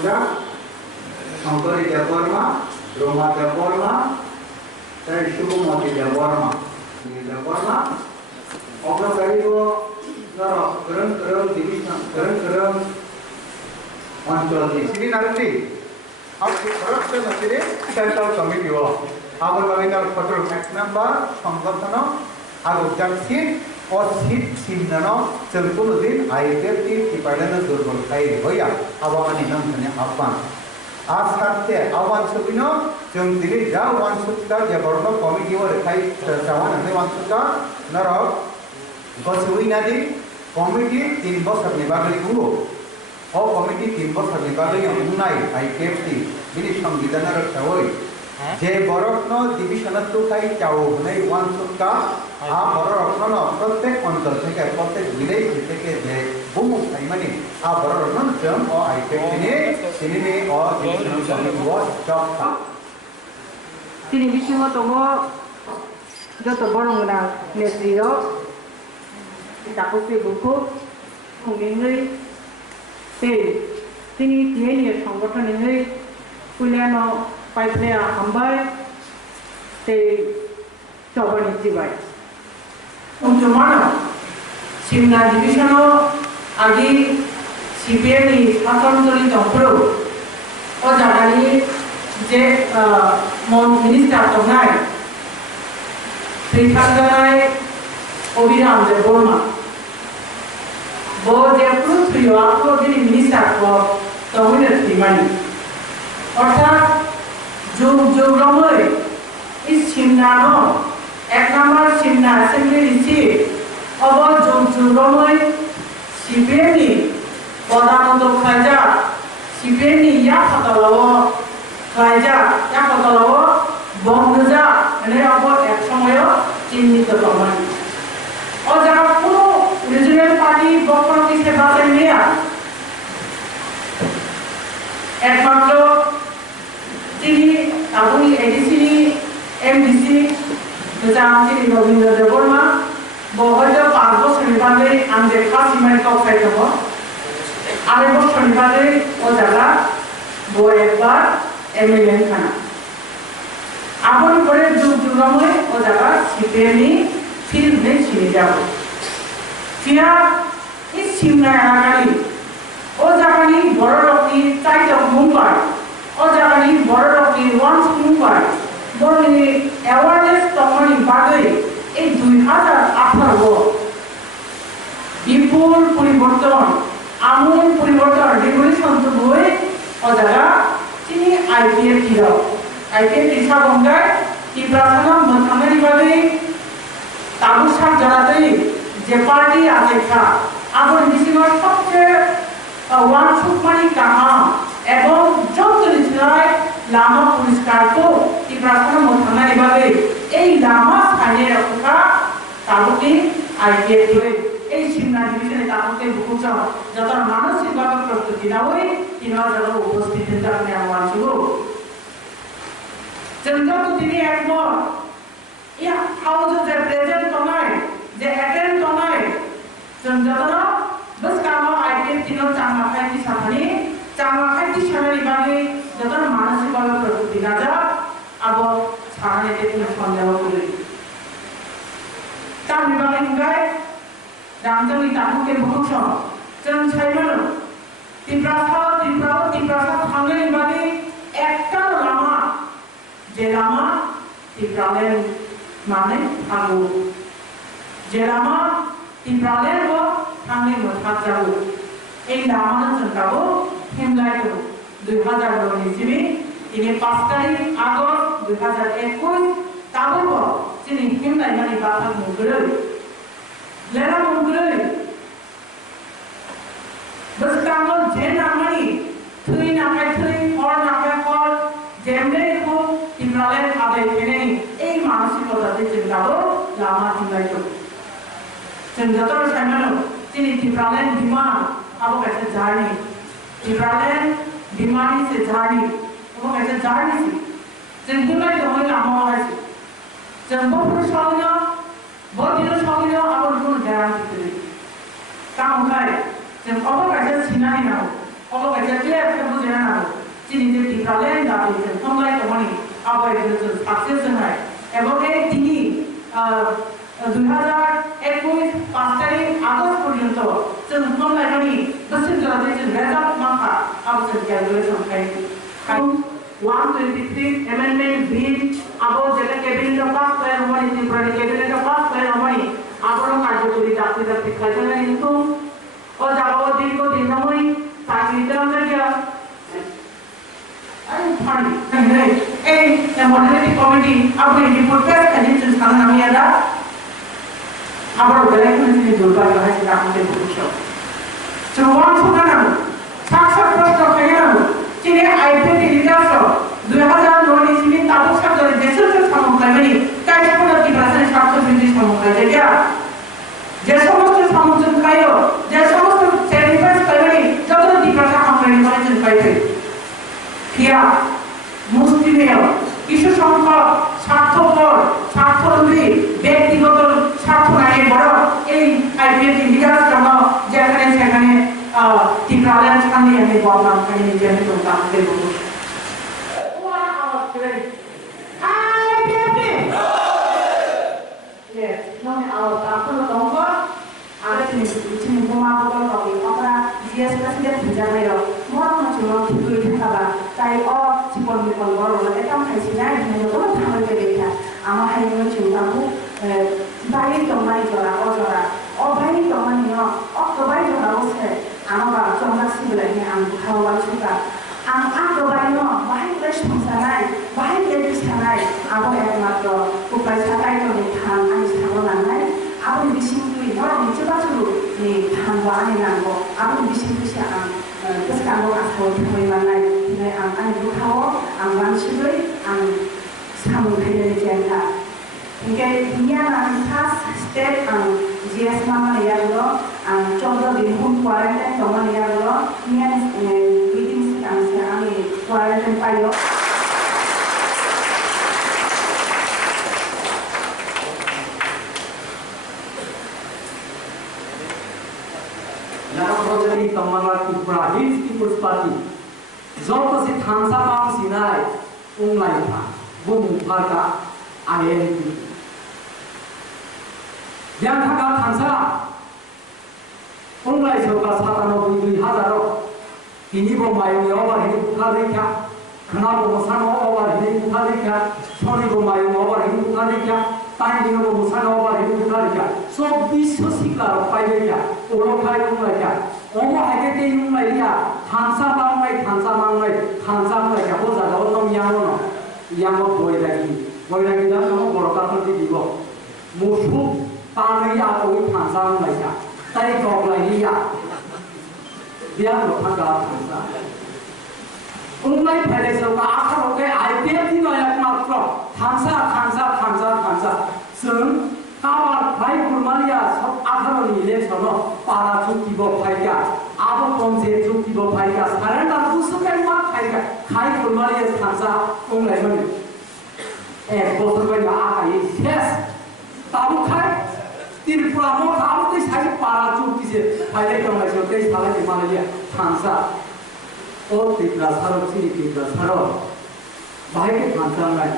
Sunda, Sangkari Deborma, Roma Deborma, dan Subumati Deborma. Ini Deborma, orang karibu nara kereng kereng অঞ্চল di sini nanti aku berarti nanti central committee हो our कविता पत्र एक number संगठन आगो Jackson और seat सिमनानो चलकुल दिन IPFT टिपाडन दुर्बल खाई होया आवानी नंतने आह्वान आज साथे आह्वान सुबिनो जों दिनै जा वान सुत्ता जेबरन कमिटि और खाई जावान ने वान सुत्ता नर गसुइनादि कमिटि 3 बছरनि बागै बुङो ओ कमिटि 3 बছरनि बागै बुंनाय आईपीएफटी बिनि संविधान रक्षावै जे बरकनो डिविशनत खाई चाओ नै वान सुत्ता आ बरकनो प्रत्येक अंचल থেকে প্রত্যেক ভিলেজ থেকে যে বুমু সাইমানি आ बरकनो जों ओ आईपीएफटी ने सिनिनि ओ डिविशनल कमिटि व जब তিনি বিশ্বত যত বড়রা নেত্রীর তাকে বুকু খুঙ্গিংই তিনি টিএনএ সংগঠনই কুলিয়ানো পাইফ্লেয়া হামবাই চবনি জিবাই জমানো সিমনা ডিভিশন আগে সিপিএম শাসনতন্ত্রী তন্ত্র ও জানানি যে minister তংনাই শ্রীকান্তনাই Abhiram Debbarma bo je prutriyo ako dini minister ko tohine timani orthat jog ramoy is simna no ek number simna assembly dichi abo jog ramoy sibeni pradanoto khaja sibeni ya patalawo khaja ya patalawo bongja ene abo ek samoyo chinnito tomani o jara puno regional party বক্তব্য দিতে বাসে নিয়া একমাত্র তিনি আপনি ADC MDC জানতে রবীন্দ্র দেববর্মা বহুত 5 বছর নিবাদে আনজে খাসি মাই কফাই দেব আরে বছর নিবাদে ও জায়গা বো একবার এমএলএ খানা আপন করে যুগময় ও জায়গা সিপিএমই ফিল্ড নেই ছিড়ে যাব Tia is simna anakali. O jakani boro rokni chaita Mumbai. O jakani boro rokni once Mumbai. Borni awareness tomoni bagoi ei 2018 go. Bipul puriborton, amul puriborton revolution to boy. O jaga chini IPF kiro. IPF isa bongai tibrasana mothamari bagoi tabusar jaratei যে party আছে তা আবার মিশনের সবচেয়ে ওয়ানসুকমানি কামা এবং যৌতরিছায় লামা পরিষ্কার তো তীব্রাসন মথানা এভাবে এই লামা স্থানে রাখা তাবুকি আইপিএফ ধরে এই সিমনা ডিভিশনে তাবুকে বুকুচ যত মানসিকভাবে প্রস্তুতি না হই তিনর যত উপস্থিত থাকতে আমার ছিল যত তিনি একমত ইয়া হাউস অফ রিপ্রেজেন্ট তনায় যে অ্যাটেন্ড তনায় জনজতনা বস কামো আইপিএফ তিনো চামাখাইতি সামনে চামাখাইতি সামনে বাগে যত মানসিকভাবে প্রস্তুতি না যা আবো সামনেতে তিনি সন্দেহ করে তার বিভাগে গায় রামজনি তাকুকে ভূষ জন ছাইমানো তীব্রাসা থাঙ্গে বাগে একটা লামা যে লামা তীব্রালেন মানে আগু Jelama timbralen bo thangni mothak jabu ei lamana jangabo hemlai ko 2000 ni simi ini 5 tarik Agust 2021 tabu bo sini hemlai mani bathak muguroi lera muguroi bas kamo je namani thui or nakai or jemle ko timbralen adai kene ei manasikota de jangabo lama timlai ko Jatuh saya sini Timbralen Bima, apa kata jari? Timbralen Bima ni sejari, apa kata jari sih? Jemputlah jangan lama orang sih. Jemput pun soalnya, buat dia soalnya apa pun jalan gitu. Kamu kaya, jemput apa kata Cina ni nak, apa kata dia pun jalan nak. টিপ্রালেন দাবি সমলাই তমানি আবার success জানায় এবং এই তিনি 2021 5 তারিখ August পর্যন্ত जों সমলাইনি দক্ষিণ জেলাতে যে রেজাল্ট মাখা আবার গ্র্যাজুয়েশন খাই 123 amendment bill abo jeta cabinet pass kaya romani Tripura cabinet pass kaya romani aboro কার্যকরী জাতীয় শিক্ষাজনের কিন্তু ও যাবো দীর্ঘদিন ধরে চাকরিতে আমরা গিয়া আই ফান্ড এই মডেলিটি কমিটি আপনি রিপোর্ট পেশ করেছেন সামনে আমি আদা আবার বেলায় কোন দিন দুর্ভাগ্য হয়েছে আমাদের ভবিষ্যৎ চৌবান শোনানো সাক্ষাৎ প্রশ্ন খেয়ানো চীনে আইপিএ লিডারস 2009 ইসমি তাবুক শব্দে দেশের সমকালীন কাজগুলো ত্রিপুরার স্বার্থ বৃদ্ধি সমকালীন যে সমস্ত সমর্থন খাইও যে সমস্ত স্যাক্রিফাইস করবেন যত ত্রিপুরা সমকালীন করেছেন পাইবে কিয়া মুসলিমেও কিছু সংখ্যক স্বার্থপর স্বার্থলোভী ব্যক্তিগত স্বার্থ নাই বড় এই আইপিএ লিডারস জন্য যেখানে সেখানে ত্রিপুরার সামনে আমি বদনাম করে নিজের তো কামতে বলবো Nome ao tapulo tongko, ada sini rumah bukan kopi, apa dia sudah berjalan morang macam itu apa, tapi sipon baru, tapi kan hasilnya ini itu tahu berbeda. Ama hari ini cuma aku bayi teman jora, bayi teman ni, bayi jora usai, ama baru cuma sih lagi aku kawan juga. Ang bayi no, bayi fresh masalai, bayi lebih sanai, aku yang makro, bukan sanai tu dihan, aku nanai, aku di sini tu, orang di cepat tu ni tanpa ni nanggo, aku di sini tu siapa, terus kamu asal tu mana, ni ang itu tahu, ang manusia, ang sama dengan janda. Hingga dunia nanti tas step ang JS mana yang lo, ang contoh di home quarantine teman yang lo, ni within ang siapa quarantine payo. Jadi teman-teman Tripura Hills People's Party, jauh si Thansa Bang Sinai, Unglai Tha, Bumupar ka INP. Yang thaka Thansa, Unglai Soka 97,000, ini bomayu over ini bukan mereka, kenapa bosan over ini bukan mereka, sorry bomayu over ini bukan mereka. Tadi dengan bosan over ini bukan mereka, so bisa siklar apa mereka, orang kaya mereka. Omo hake te yung mai ya Thansa mangai ka boza da onom yamo boy lagi da no borka thoti dibo musu tanai ya to Thansa mangai ka tai kok lai ya dia lo thaga Thansa ungai phale so ka akhar ke IPF ni no ekmatro Thansa sung kawan baik Kurmalia sob akhar ni election para cuti bo phaika abo konje cuti bo phaika surrender dusukai ma phaika khai Kurmalia Thansa unglai mani ek bosor bai aka ye yes tabu khai Tirpura mo tabu te sai para cuti se phaile kongai so te sala ke Malaysia Thansa o Tirpura saro siri Tirpura saro baik ke Thansa ngai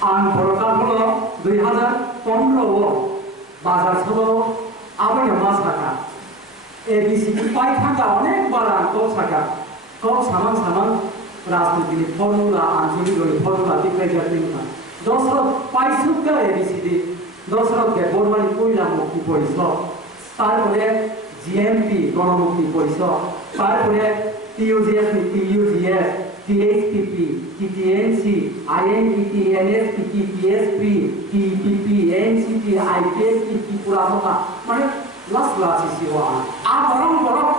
ang boroka holo 2015 বাজার সদর আবার মাসাকা ABCD পাই থাকা অনেকবার cock থাকা cock সামান রাজনীতির formula আঞ্চলিক formula দিকে যাতে না দশরথ পাইসুকা এবিসিডি দশরথকে বর্মানি কইলা মুক্তি পরিষদ তারপরে জিএমপি গণমুক্তি পরিষদ তারপরে টিইউজিএস টিইউজিএস THPP, TTNC, INPT, NSPT, PSP, TPP, NCT, IPSP, Tripura Mota, mana las isi wah. Borong.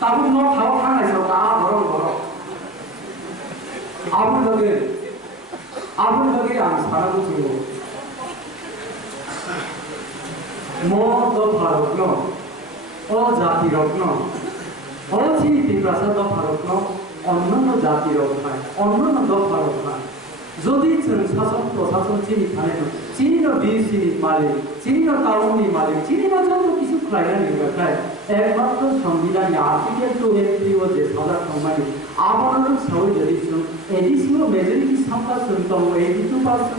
Tapi mau tahu kan nggak sih? Borong. Abun lagi yang sekarang tu mau tu Bharatno, Jati Ratna. Orang sini Tirpura do Bharatno, অন্যান্য জাতির অবস্থায় অন্যান্য দফার অবস্থায় যদি শাসক প্রশাসন চিনি থানে চিনি বিএসসি মালিক চিনি কাউন্টি মালিক চিনি যত কিছু ক্লাইন্ট নির্বাচন একমাত্র সংবিধানে আর্টিকেল 283 যে সাদা সম্মানী আবরণ সহযোগিতা এডিসিও মেজরিটি সংখ্যা ন্যূনতম 82%,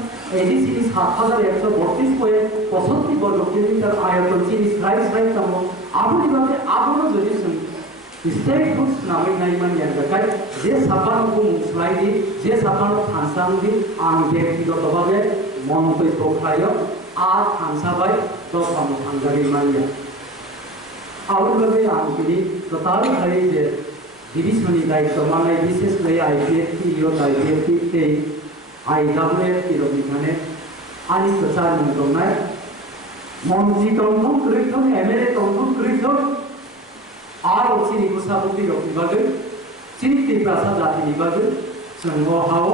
এডিসি 7132.65 বর্গ কিলোমিটার আয়তন চিনি সাইতম আবরিভাবে আবরণ জডিসন স্টেট ফুডস নামে নাইমান ইয়ানগাকাই যে সাবানকো মুসলাইদি যে সাবান থানসাংদি আং ব্যক্তিগতভাবে মন্তব্য খায় আর থানসাবাই দফাম থানগারি মানিয়া আউটভাবে আংকিনি total hari je division daitto manai বিশেষ করে IPFT ইয়ত IPFT তে IWF এখানে আনি প্রচার মন্ত্রণালয় মন্ত্রী তন্ত্র কৃতন এমএলএ তন্ত্র কৃতন আর চিনি গোসাপতি বিভাগে চিনি ত্রিপ্রাসা জাতি বিভাগে সংহাও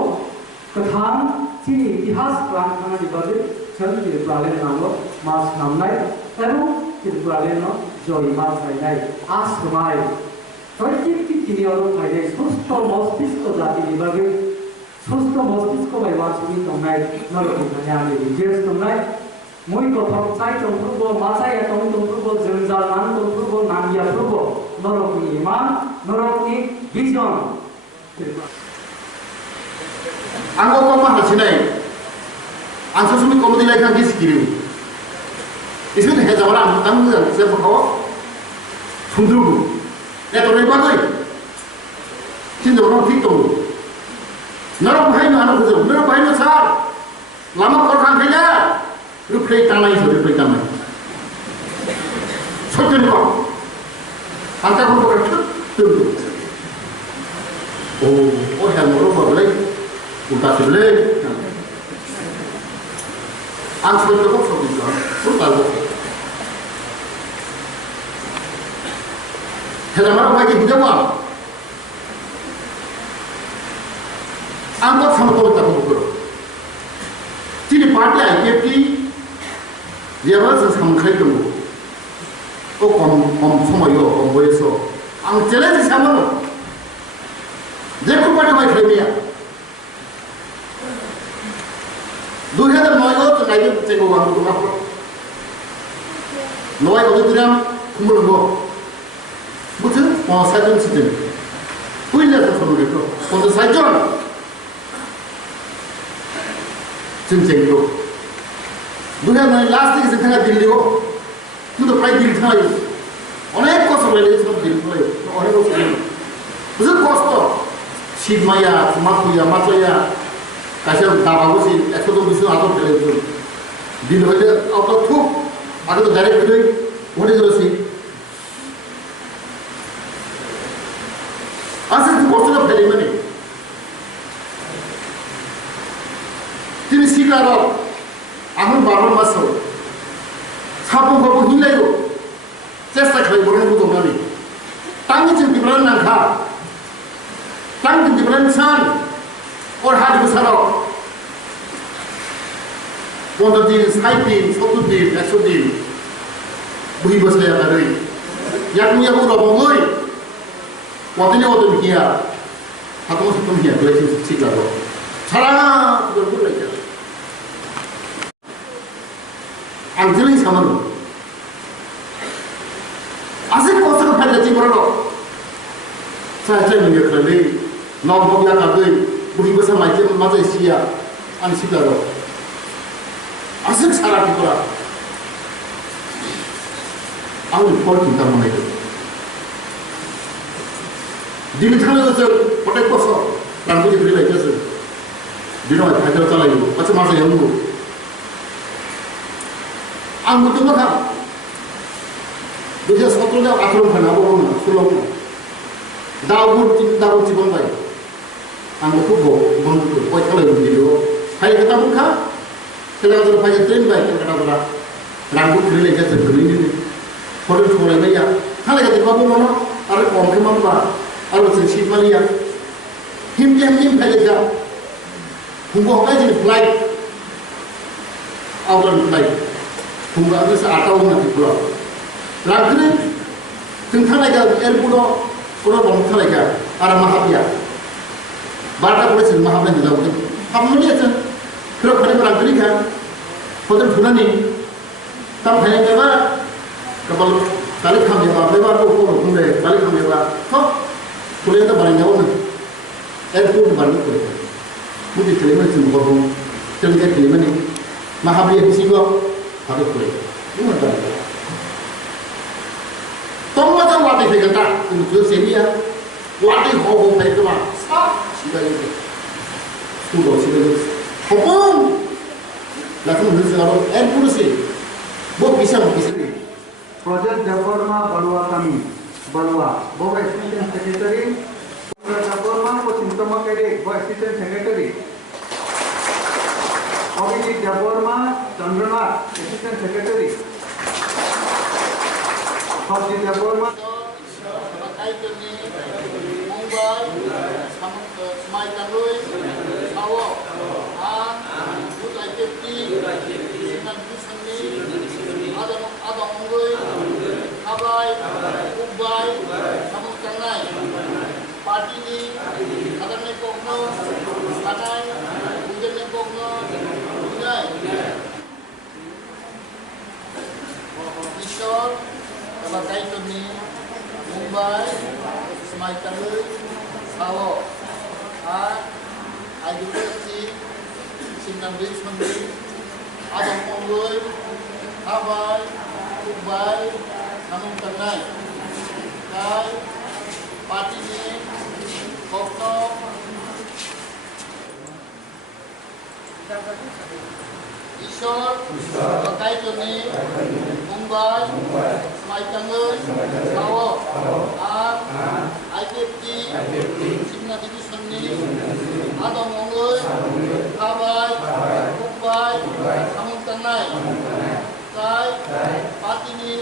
কথান চিনি ইতিহাস প্রাঙ্গণ বিভাগে চল ত্রিপ্রালের নাম মাস নামনাই এবং ত্রিপ্রালের জয় মাস নাই আশ্রমায় প্রত্যেকটি তিনি অরণ্যে সুস্থ মস্তিষ্ক জাতি বিভাগে সুস্থ মস্তিষ্ক বাই মাছুনি তংনাই নরকখানে আমি রিজেস তংনাই মই কথক চাই তন্ত্রব মাছাই একম তন্ত্রব জঞ্জাল নান তন্ত্রব নামিয়া প্রব নরকনি ইমান নরকনি vision angko koma hasinai angso sumi komodi lai kan giskiri isu ne hejawara tamu dan siapa kau sundugu ya to reba koi cinta orang tito narok hai na anak tu narok hai na sar lama kau kan kaya lu play tanai so play tanai soten kau angka kau berkat tu oh hai moro boleh uta sebelah angso tu kau soten kau sultan kau Hejamara bagi bujawa, angkot sama kau tak betul. Jadi parti IPFT dia berasa sama kaya dulu. Oh kom sama yo kom boyeso, ang challenge sama lo. Dia kau parti mai kaya dia. 2009 tu naik tu cekok aku tu apa? Noai kau tu tiram kumul go. Betul? Mau sajon situ. Kuilah tu semua itu. Untuk sajon. Cincin itu. Bukan mana last ni setengah diri itu. Itu pray diri saya. Orang kos boleh semua diri saya. Orang kos boleh. Betul kos tu. Sid maya, makuya, matoya. Kasih tahu sih. Ekor tu bisa atau boleh tu. Diri saya atau tu. Ada tu direct tu. What is it? Asal tu kosong apa lagi mana? Jadi siapa Ahmad Barman masuk. Siapa kau hilai tu? Cesta kau boleh buat apa ni? Tangi cint diberan nangka, tangi cint diberan san, or hadi besar. Kontor di saitin, satu di, ekso di, bui besar yang ada. Yang punya buat apa lagi? Waktunya waktu dia, aku masih pun dia, boleh sih lalu. Cara berburu aja. Angkeli sama lu. Asal kau sekarang pada jadi berapa? Saya melihat lagi, nombor yang ada, bui besar macam sia, ansih lalu. Asal salah kita lah. Aku import kita mana itu. Dini thana tu pakai kosa, lampu je beri lagi tu. Dino ada kerja lagi, macam masa yang dulu. Angku tu macam, dia sebetulnya akhiran kena orang sulung. Daud cipon baik. Angku tu bon tu, kau kalau yang dulu, hai kita buka, kalau tu pakai train baik, kita kata lampu beri lagi tu beri ni. Kalau tu boleh bayar, kalau kita bawa mana, ada kom kemana? Alu sih Malaysia, him aja, hungkong aja ni flight, outer flight, hungkong aja seatau nanti pulau. Lagi tentang aja airport, pulau bangsa aja, ada mahabia, barang boleh sih mahabia juga betul. Apa ni aja, kalau kalian lagi kan, hotel pulau ni, tam hanya apa, kapal balik kami ba lebar ko ko kumre balik kami ba ho kuliah ta balik nyawa airport balik ko mudi kelima sin ko dum telga kelima ni mahabir sigo hadu kuliah ini ada tongwa ta wate ke kata itu semia wate ho ho pe ka sa siga ni sudo siga ni hopon lakum rizaro airport se bo bisa ni Project Department Balua kami, Balua, Bob Assistant Secretary, Department को चिंतमा करे, Bob Assistant Secretary, Audit Department Chandranath, Assistant Secretary, Audit Department Mumbai, Smai Kanui, Sawo, Good IPT, Adam Mungui, Habai, Mumbai, Samung Kanai, Parti ni, Adam ni Pokno, Kanai, Mungkin ni Pokno, Bungai, Ishor, Kabakai Tuni, Mumbai, Smai Kanui, Sawo, Ayurvedi, Sinam Bismandi, Adam Mungui, Habai, Mumbai, Samung Kanai, Kai, Parti ni, Pokno, Ishor, Kakai Tuni, Mumbai, Smai Kanui, Sawo, IPT, Simna Divisoni, Adam Mungui, Habai, Mumbai, Samung Kanai, Kai, Parti ni,